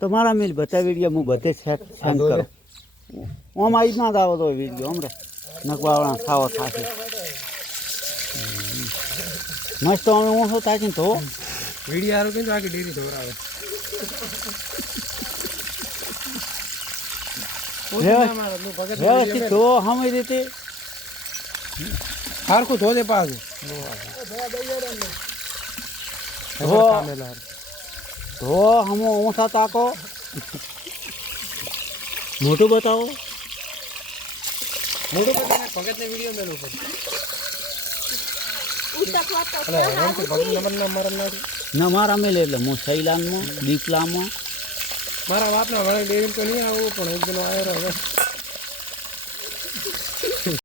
તમારા મિલ બધા વિડીયો હું બધે સેન્ડ કરો ઓમ આવી ના જ આવો તો વિડીયો હમણાં નકવાળા ખાવા ખાશે મસ્ત અમે ઓછો થાય છે તો વિડીયો હારું કીધું આખી ડેરી ધોરાવે વ્યવસ્થિત ધો હમે રીતે હારખું ધો દે પાછું ધો હમો ઓછા તાકો મોટું બતાવો મોટું બતાવે ભગત ને વિડીયો મેળવું પડે ના મારા મેલે એટલે હું સૈલાનમાં દીપલામાં મારા બાપના વડે ડેરી તો નહીં આવું પણ એક દિનો આવ્યો હવે